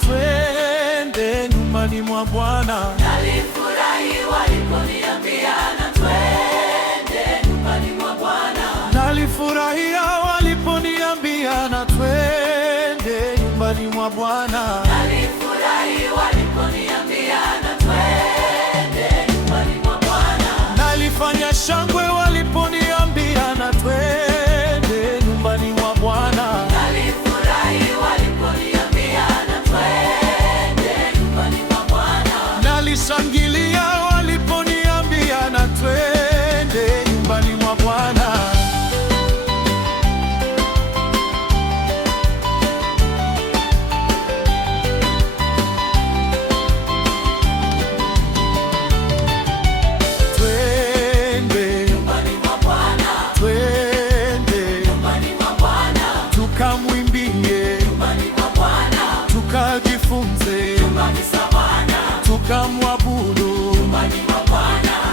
twende nyumbani mwa Bwana. Nalifurahi waliponiambia na twende nyumbani mwa Bwana. Nalifurahia waliponiambia na twende nyumbani mwa Bwana. Nalifurahi waliponiambia na twende nyumbani mwa Bwana. Nalifanya shangwe waliponiambia na twende nyumbani mwa Bwana. Nalifurahi waliponiambia na twende nyumbani mwa Bwana. Nalishangilia waliponiambia na twende nyumbani mwa Bwana. Tukajifunze tukamwabudu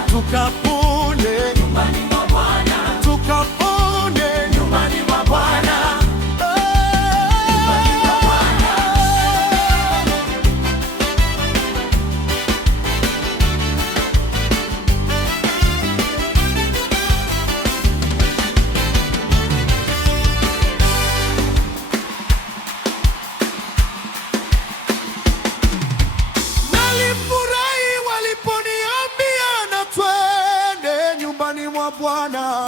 tukapone nyumbani mwa Bwana. tukapone nyumbani mwa Bwana. Nalifurahi waliponiambia na twende nyumbani mwa Bwana.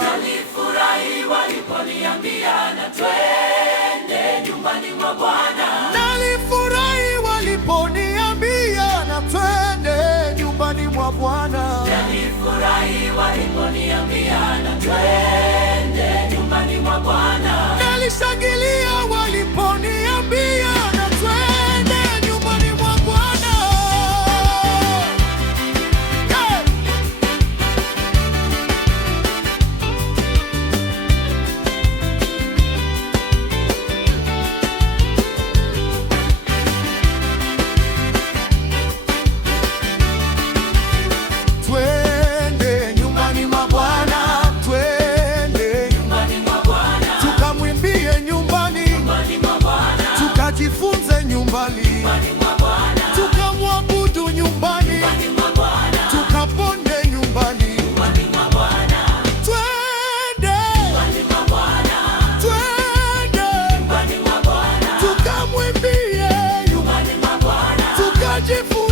Nalifurahi waliponiambia na twende nyumbani mwa Bwana. Nalifurahi waliponiambia na twende nyumbani mwa Bwana. Nalishangilia waliponiambia na twende nyumbani mwa Bwana. Tukajifunze nyumbani, tukamwabudu nyumbani, tukapone nyumbani. Twende, twende, tukamwimbie nyumbani, tukajifunze